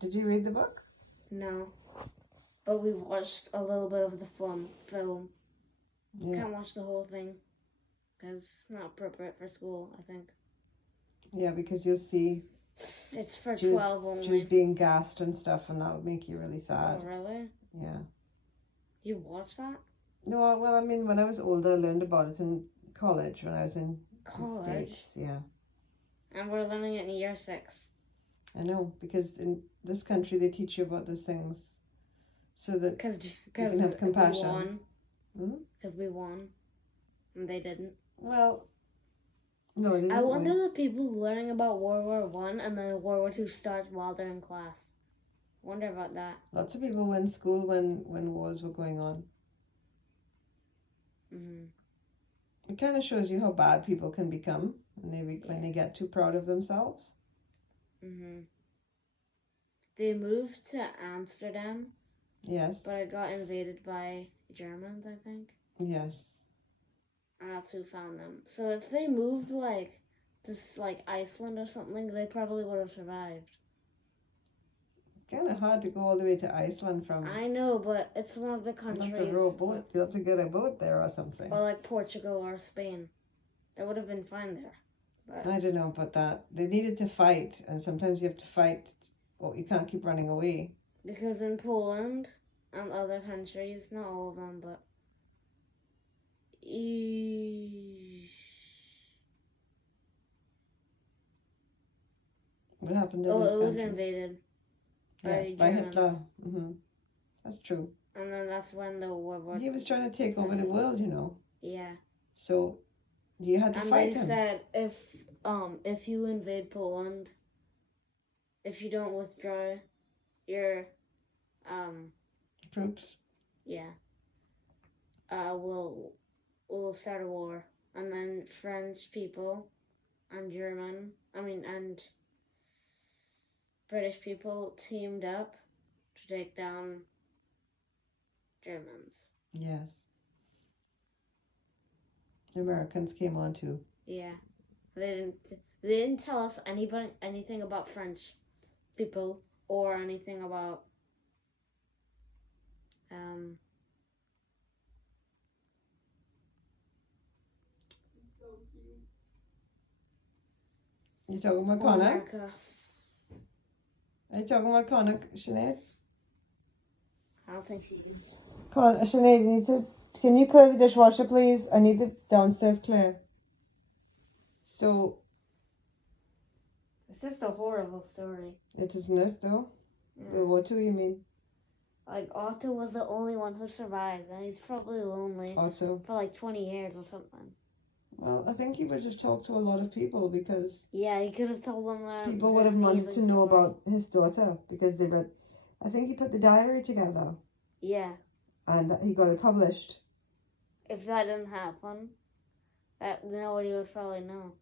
Did you read the book? No. But we watched a little bit of the film. Yeah. Can't watch the whole thing because it's not appropriate for school, I think. Yeah, because you'll see It's for Jews, 12 only. Jews being gassed and stuff, and that would make you really sad. Oh, really? Yeah. You watched that? No, well, I mean, when I was older, I learned about it in college when I was in College? the States. Yeah. And we're learning it in year 6. I know, because in this country they teach you about those things so that you can have compassion. Because we won. And they didn't. Well, no, they didn't. I wonder the people learning about World War I and then World War II starts while they're in class. Wonder about that. Lots of people went to school when wars were going on. Mm-hmm. It kind of shows you how bad people can become when they get too proud of themselves. Mm-hmm. They moved to Amsterdam. Yes. But it got invaded by Germans, I think. Yes. And that's who found them. So if they moved to Iceland or something, they probably would have survived. Kind of hard to go all the way to Iceland from. I know, but it's one of the countries. You'll have to row a boat. You'll have to get a boat there or something. Or like Portugal or Spain. They would have been fine there. But I don't know about that. They needed to fight, and sometimes you have to fight. Well, you can't keep running away. Because in Poland and other countries, not all of them, but what happened in this country? it was invaded. By Hitler. Mm-hmm. That's true. And then that's when the World War. He was trying to take over the world, you know. Yeah. So you had to fight him. And they said if you invade Poland, if you don't withdraw your troops. Yeah. We'll start a war. And then French people and and British people teamed up to take down Germans. Yes. The Americans came on too. Yeah. They didn't tell us anything about French people or anything about So cute. You talking about Connor? America. Are you talking about Connor, Sinead? I don't think she is. Sinead, can you clear the dishwasher, please? I need the downstairs clear. So. It's just a horrible story. It isn't it, though? Yeah. World War II, you mean? Otto was the only one who survived, and he's probably lonely. Otto. For 20 years or something. Well, I think he would have talked to a lot of people because... Yeah, he could have told them that. People would have wanted to know about his daughter because they read... I think he put the diary together. Yeah. And he got it published. If that didn't happen, nobody would probably know.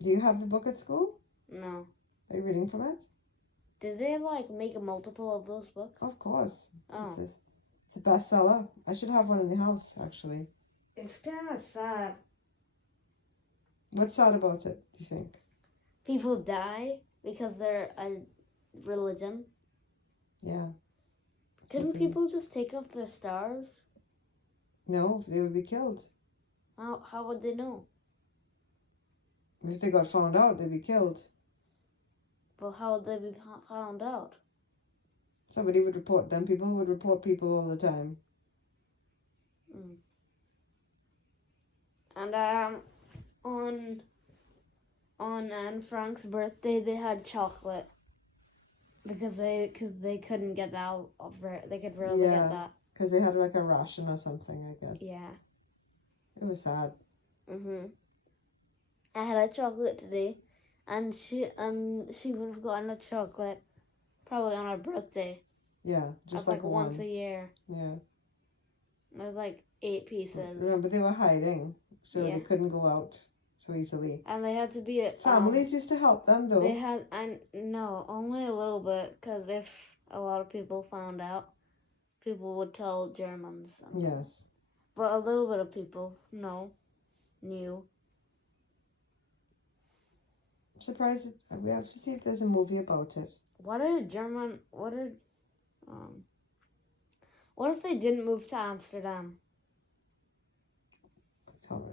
Do you have the book at school? No. Are you reading from it? Did they make a multiple of those books? Of course. Oh. It's a bestseller. I should have one in the house, actually. It's kind of sad. What's sad about it, do you think? People die because they're a religion. Yeah. Couldn't people just take off their stars? No, they would be killed. How would they know? If they got found out, they'd be killed. Well, how would they be found out? Somebody would report them. People would report people all the time. Mm. And on Anne Frank's birthday, they had chocolate because they couldn't get that out of her. They could really get that. Because they had a ration or something, I guess. Yeah. It was sad. Mhm. I had a chocolate today, and she would have gotten a chocolate probably on her birthday. Yeah, just like once a year. Yeah. There's 8 pieces. Remember, they were hiding, so they couldn't go out so easily. And they had to be families used to help them, though. They had, no, only a little bit, because if a lot of people found out, people would tell Germans. Yes. But a little bit of people, knew. I'm surprised. We have to see if there's a movie about it. What if they didn't move to Amsterdam?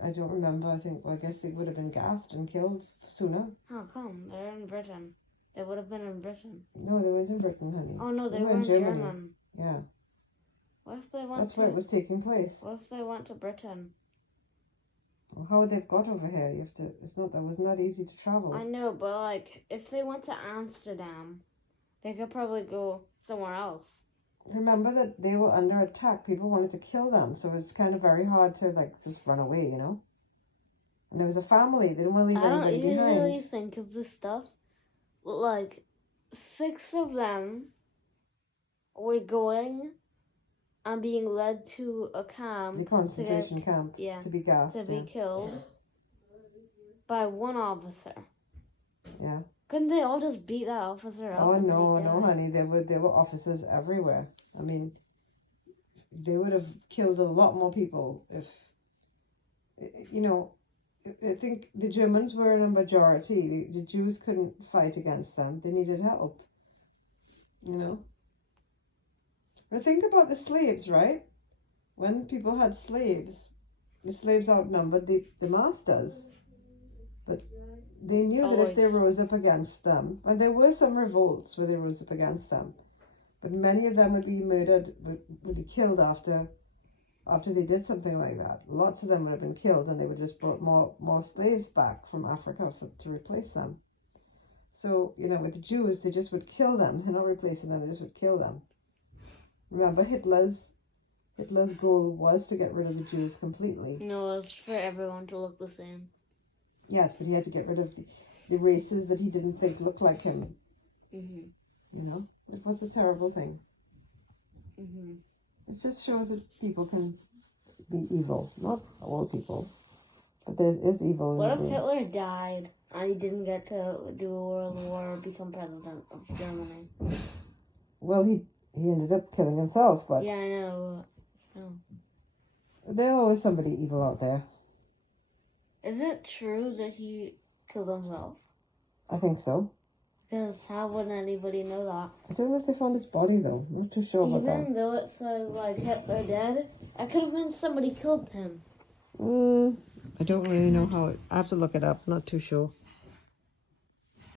I don't remember. I guess they would have been gassed and killed sooner. How come? They're in Britain. They would have been in Britain. No, they weren't in Britain, honey. Oh no, they were in Germany. Yeah. What if they went That's where it was taking place. What if they went to Britain? Well, how would they have got over here? That was not easy to travel. I know, but like, if they went to Amsterdam, they could probably go somewhere else. Remember that they were under attack. People wanted to kill them, so it's kind of very hard to just run away, you know. And there was a family; they didn't want to leave anybody behind. I don't usually think of this stuff, but like 6 of them were going and being led to a camp, the concentration camp, to be gassed, to be killed by one officer. Yeah. Couldn't they all just beat that officer up? Oh no, honey! There were officers everywhere. I mean, they would have killed a lot more people if, you know. I think the Germans were in a majority. The Jews couldn't fight against them. They needed help. You know. But think about the slaves, right? When people had slaves, the slaves outnumbered the masters. But they knew that if they rose up against them, and there were some revolts where they rose up against them, but many of them would be murdered, would be killed after they did something like that. Lots of them would have been killed, and they would just brought more slaves back from Africa to replace them. So, you know, with the Jews, they just would kill them. They're not replacing them, they just would kill them. Remember, Hitler's goal was to get rid of the Jews completely. No, it's for everyone to look the same. Yes, but he had to get rid of the races that he didn't think looked like him. Mm-hmm. You know, it was a terrible thing. Mm-hmm. It just shows that people can be evil. Not all people, but there is evil. What if Hitler died and he didn't get to do a world war or become president of Germany? Well, he ended up killing himself, but... Yeah, I know. Oh. There's always somebody evil out there. Is it true that he killed himself? I think so. Because how would anybody know that? I don't know if they found his body, though. I'm not too sure about that. Even though it said, like, Hitler dead, it could have been somebody killed him. I don't really know how... I have to look it up. Not too sure.